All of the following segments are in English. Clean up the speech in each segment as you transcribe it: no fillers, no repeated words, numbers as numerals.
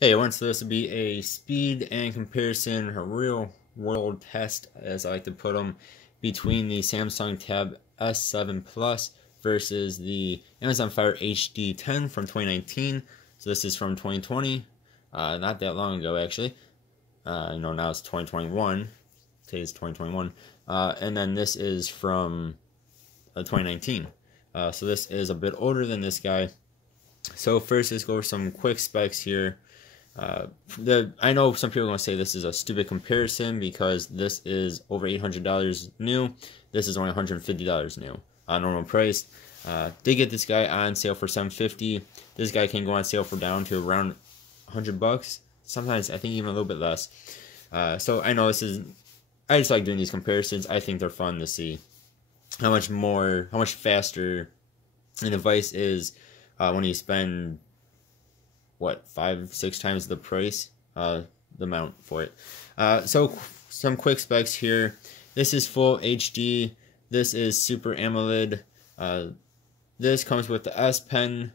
Hey, I want this to be a speed and comparison, a real world test, as I like to put them, between the Samsung Tab S7 Plus versus the Amazon Fire HD10 from 2019. So this is from 2020, not that long ago actually. Now it's 2021. Today's 2021, and then this is from 2019. So this is a bit older than this guy. So first, let's go over some quick specs here. I know some people are going to say this is a stupid comparison because this is over $800 new. This is only $150 new, normal price. Did get this guy on sale for $750. This guy can go on sale for down to around $100. Sometimes I think even a little bit less. So I know I just like doing these comparisons. I think they're fun to see how much faster a device is when you spend 5-6 times the price, the amount for it. So some quick specs here. This is full HD. This is Super AMOLED. This comes with the S Pen.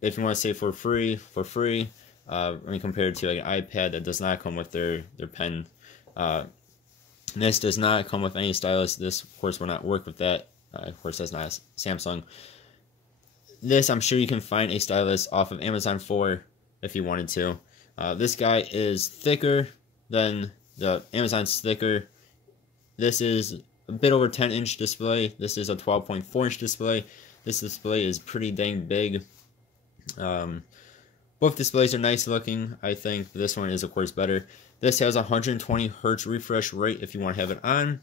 If you want to say for free. When compared to like an iPad that does not come with their pen. This does not come with any stylus. This, of course, will not work with that. Of course, that's not Samsung. This, I'm sure you can find a stylus off of Amazon for if you wanted to. This guy is thicker than the Amazon's thicker. This is a bit over 10-inch display. This is a 12.4-inch display. This display is pretty dang big. Both displays are nice looking. I think this one is, of course, better. This has 120 Hz refresh rate if you want to have it on.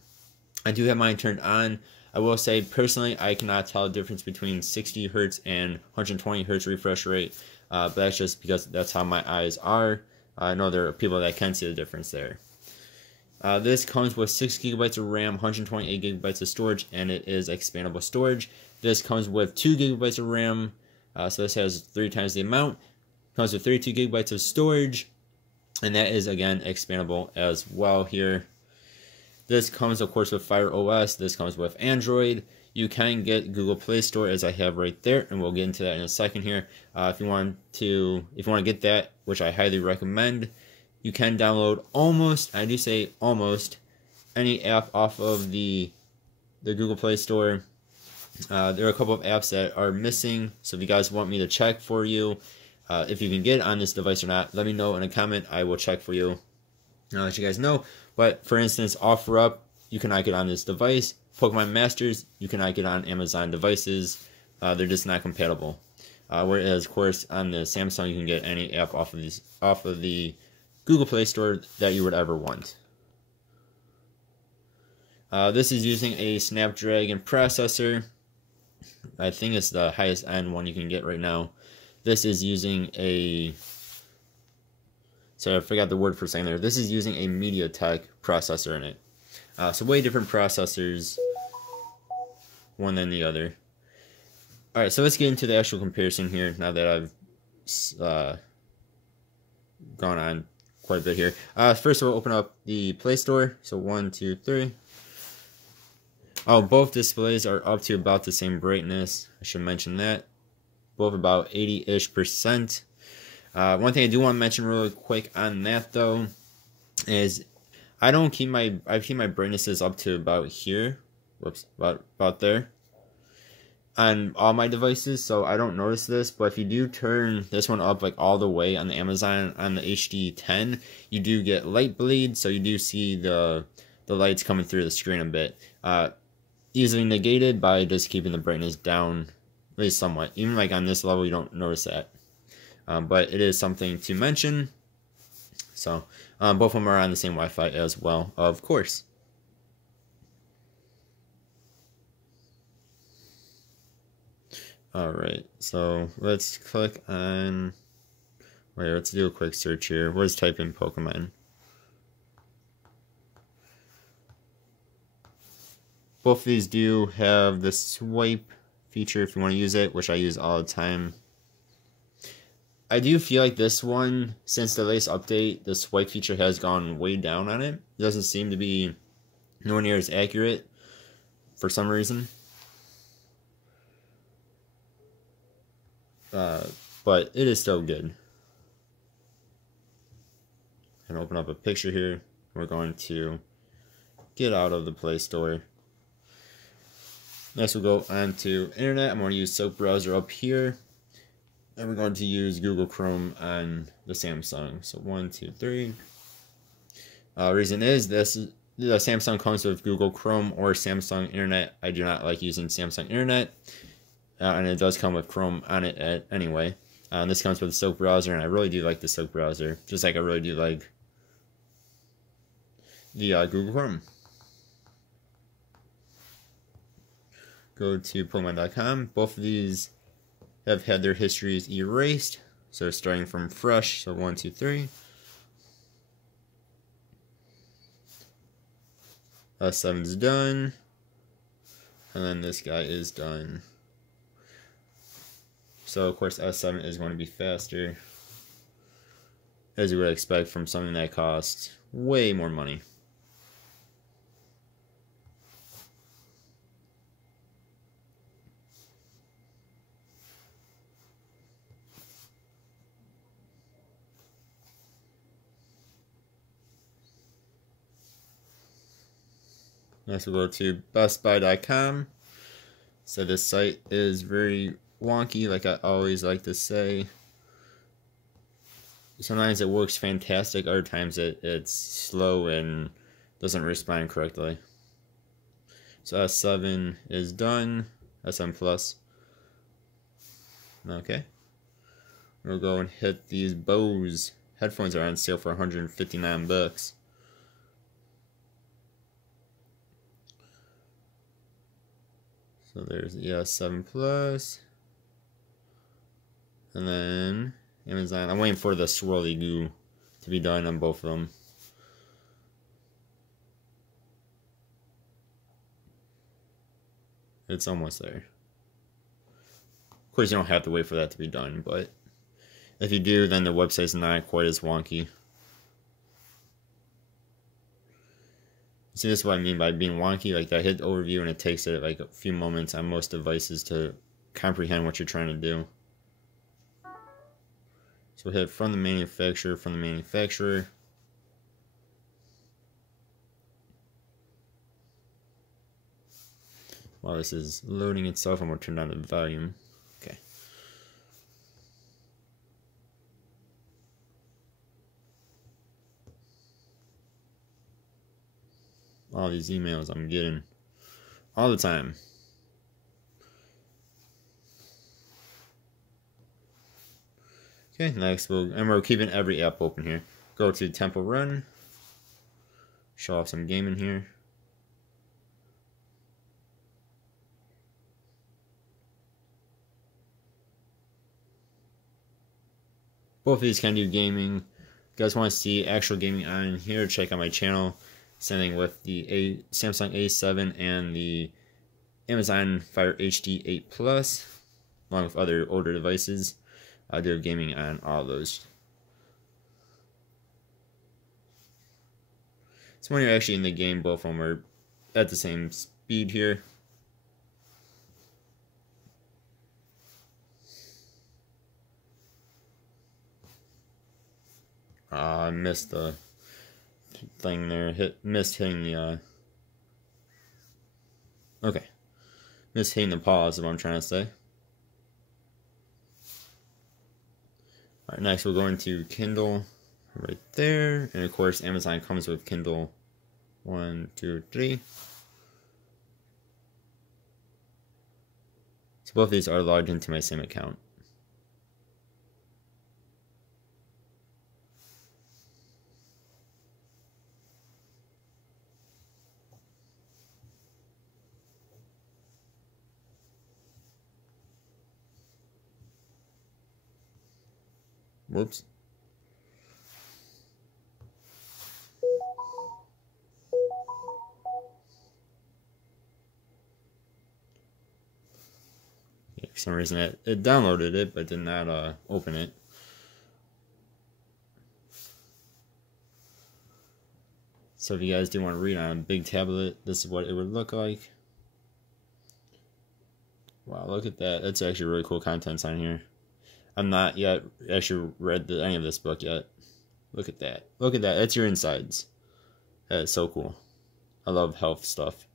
I do have mine turned on. I will say, personally, I cannot tell the difference between 60 Hz and 120 Hz refresh rate, but that's just because that's how my eyes are. I know there are people that can see the difference there. This comes with 6 GB of RAM, 128 GB of storage, and it is expandable storage. This comes with 2 GB of RAM, so this has 3 times the amount. Comes with 32 GB of storage, and that is, again, expandable as well here. This comes, of course, with Fire OS. This comes with Android. You can get Google Play Store, as I have right there, and we'll get into that in a second here. If you want to get that, which I highly recommend, you can download almost, I do say almost, any app off of the Google Play Store. There are a couple of apps that are missing, so if you guys want me to check for you, if you can get it on this device or not, let me know in a comment. I will check for you. I'll let you guys know. But for instance, OfferUp, you cannot get on this device. Pokemon Masters, you cannot get on Amazon devices. They're just not compatible. Whereas, of course, on the Samsung, you can get any app off of the Google Play Store that you would ever want. This is using a Snapdragon processor. I think it's the highest end one you can get right now. This is using a... Sorry, I forgot the word for a second there. This is using a MediaTek processor in it. So way different processors, one than the other. Alright, so let's get into the actual comparison here, now that I've gone on quite a bit here. First we'll open up the Play Store. So 1, 2, 3. Oh, both displays are up to about the same brightness. I should mention that. Both about 80-ish%. One thing I do want to mention really quick on that though is I keep my brightnesses up to about here. Whoops, about there on all my devices, so I don't notice this. But if you do turn this one up like all the way on the Amazon on the HD10, you do get light bleed, so you do see the lights coming through the screen a bit. Easily negated by just keeping the brightness down, at least somewhat. Even like on this level, you don't notice that. But it is something to mention. So, both of them are on the same Wi-Fi as well, of course. Alright, so let's click on... Wait, let's do a quick search here. We'll just type in Pokemon. Both of these do have the swipe feature if you want to use it, which I use all the time. I do feel like this one, since the latest update, the swipe feature has gone way down on it. It doesn't seem to be nowhere near as accurate for some reason. But it is still good. and open up a picture here. We're going to get out of the Play Store. Next, we'll go on to internet. I'm going to use Silk browser up here. And we're going to use Google Chrome on the Samsung. So 1, 2, 3. Reason is the Samsung comes with Google Chrome or Samsung Internet. I do not like using Samsung Internet. And it does come with Chrome on it anyway. This comes with the Silk browser, and I really do like the Silk browser. Just like I really do like the Google Chrome. Go to Pokemon.com. Both of these have had their histories erased. So starting from fresh, so 1, 2, 3. S7's done. And then this guy is done. So of course S7 is going to be faster, as you would expect from something that costs way more money. Next we'll go to bestbuy.com. So this site is very wonky, like I always like to say. Sometimes it works fantastic, other times it's slow and doesn't respond correctly. So S7 is done. S7 Plus. Okay. We'll go and hit these Bose headphones are on sale for 159 bucks. So there's the S7 Plus. And then Amazon. I'm waiting for the swirly goo to be done on both of them. It's almost there. Of course, you don't have to wait for that to be done, but if you do, then the website's not quite as wonky. See, this is what I mean by being wonky. Like, I hit overview and it takes it like a few moments on most devices to comprehend what you're trying to do. So hit from the manufacturer, While this is loading itself, I'm going to turn down the volume. Okay. All these emails I'm getting all the time. Okay, next we're keeping every app open here. Go to Temple Run. Show off some gaming here. Both of these can do gaming. If you guys want to see actual gaming on here, check out my channel. Same thing with the Samsung A7 and the Amazon Fire HD 8 Plus, along with other older devices. I do have gaming on all of those. So when you're actually in the game, both of them are at the same speed here. I missed the thing there. Missed hitting the okay. Missed hitting the pause is what I'm trying to say. Alright, next we'll go into Kindle right there. And of course Amazon comes with Kindle 1, 2, 3. So both of these are logged into my same account. Whoops. Yeah, for some reason it downloaded it but did not open it. So if you guys do want to read on a big tablet, this is what it would look like. Wow, look at that. That's actually really cool contents on here. I'm not yet actually read any of this book yet. Look at that. Look at that. That's your insides. That is so cool. I love health stuff.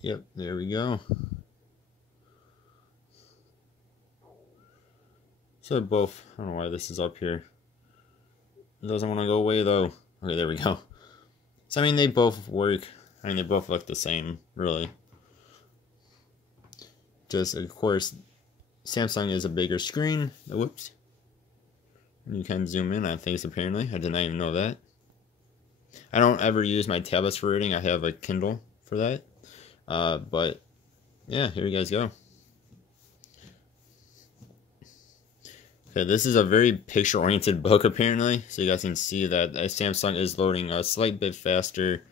Yep, there we go. So both, I don't know why this is up here. It doesn't want to go away though. Okay, there we go. So I mean, they both work. I mean, they both look the same, really. Just, of course, Samsung is a bigger screen. Whoops. You can zoom in on things, apparently. I did not even know that. I don't ever use my tablets for reading. I have a Kindle for that. But, yeah, here you guys go. Okay, this is a very picture-oriented book, apparently. So you guys can see that Samsung is loading a slight bit faster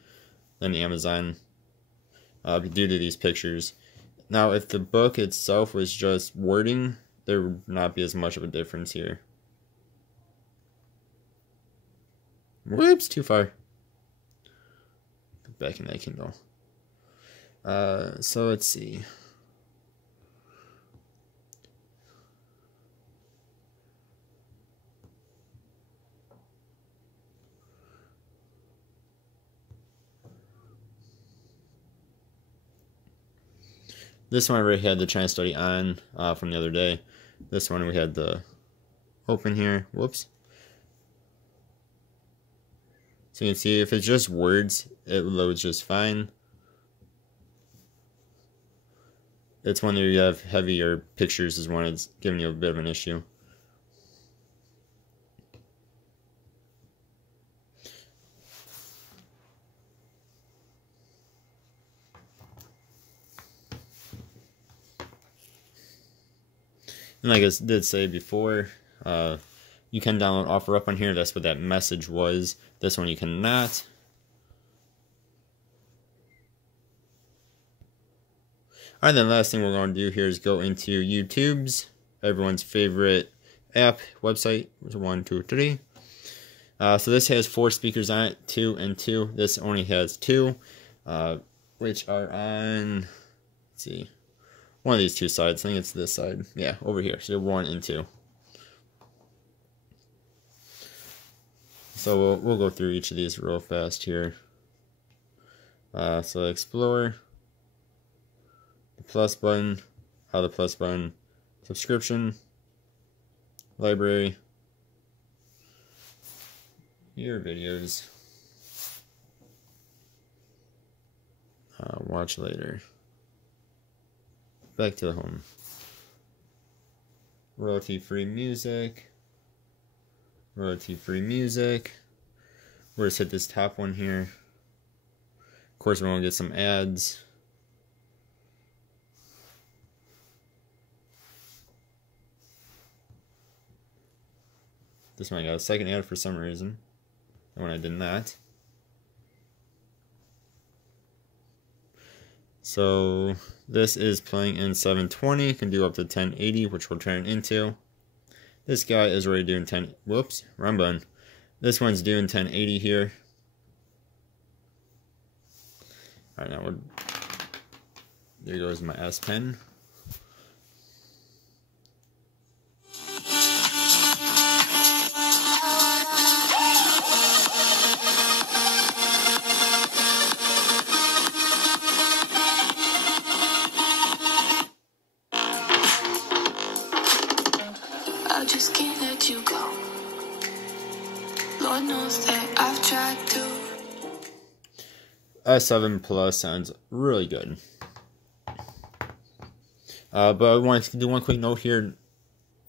than Amazon due to these pictures. Now, if the book itself was just wording, there would not be as much of a difference here. Whoops, too far. Get back in that Kindle. So let's see. This one I already had the China study on from the other day. This one we had the open here. Whoops. So you can see if it's just words, it loads just fine. It's when you have heavier pictures is when it's giving you a bit of an issue. And like I did say before, you can download OfferUp on here. That's what that message was. This one you cannot. Alright, then last thing we're going to do here is go into YouTube's, everyone's favorite app, website, 1, 2, 3. So this has 4 speakers on it, 2 and 2. This only has 2, which are on, let's see, one of these 2 sides. I think it's this side. Yeah, over here. So 1 and 2. So we'll go through each of these real fast here. So Explore, the plus button, the plus button, subscription, library, your videos, watch later, back to the home, royalty-free music, royalty-free music. We'll just hit this top one here. Of course, we're going to get some ads. This one I got a second ad for some reason. That one I did not. So this is playing in 720. Can do up to 1080, which we'll turn into. This guy is already doing 10. Whoops, wrong button. This one's doing 1080 here. Alright, now there goes my S Pen. I just can't let you go. Lord knows that I've tried to. S7 Plus sounds really good. But I want to do one quick note here.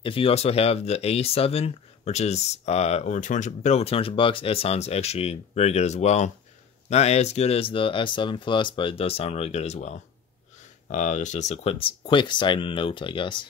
If you also have the A7, which is over 200, bit over $200, it sounds actually very good as well. Not as good as the S7 Plus, but it does sound really good as well. There's just a quick side note, I guess.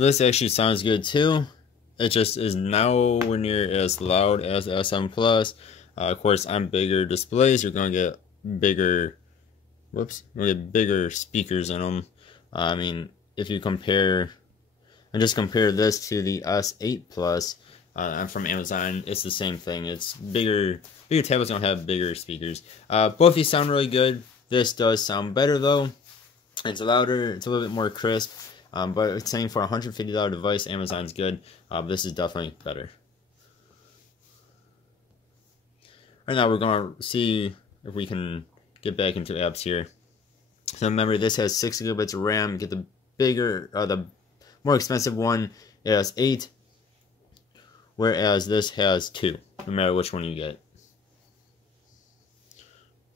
So this actually sounds good too. It just is nowhere near as loud as the S7 Plus. Of course, on bigger displays, you're going to get bigger, bigger speakers in them. I mean, if you compare, and just compare this to the S8 Plus, from Amazon, it's the same thing. It's bigger tablets don't have bigger speakers. Both these sound really good. This does sound better though. It's louder, it's a little bit more crisp. But it's saying for a $150 device, Amazon's good. This is definitely better. Right now, we're going to see if we can get back into apps here. So remember, this has 6 gigabytes of RAM. Get the bigger, the more expensive one. It has 8, whereas this has 2. No matter which one you get.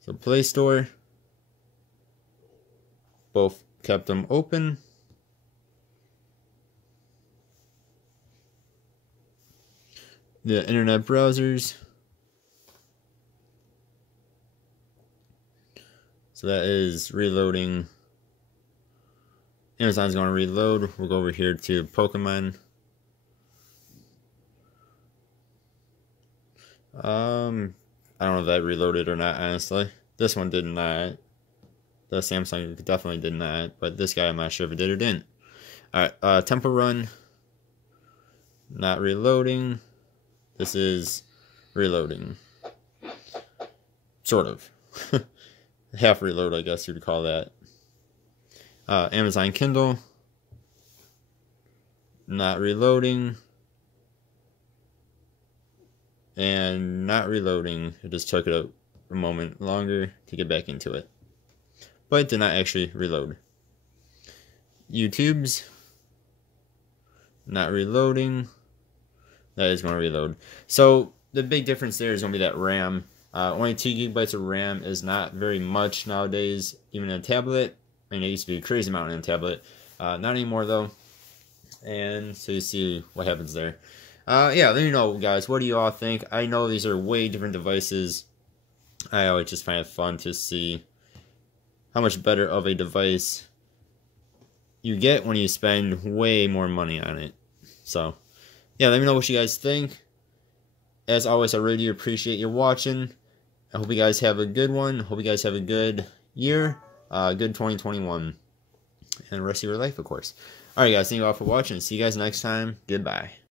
So Play Store. Both kept them open. The internet browsers. So that is reloading. Amazon's going to reload. We'll go over here to Pokemon. I don't know if that reloaded or not, honestly. This one did not. The Samsung definitely did not. But this guy, I'm not sure if it did or didn't. Alright, Temple Run. Not reloading. This is reloading. Sort of. Half reload, I guess you would call that. Amazon Kindle. Not reloading. And not reloading. It just took it a moment longer to get back into it. But it did not actually reload. YouTube's. Not reloading. That is going to reload. So the big difference there is going to be that RAM. Only 2 gigabytes of RAM is not very much nowadays, even in a tablet. I mean, it used to be a crazy amount in a tablet. Not anymore though. And so you see what happens there. Yeah, let me know, guys. What do you all think? I know these are way different devices. I always just find it fun to see how much better of a device you get when you spend way more money on it. So yeah, let me know what you guys think. As always, I really do appreciate you watching. I hope you guys have a good one. Hope you guys have a good year. Good 2021. And the rest of your life, of course. Alright guys, thank you all for watching. See you guys next time. Goodbye.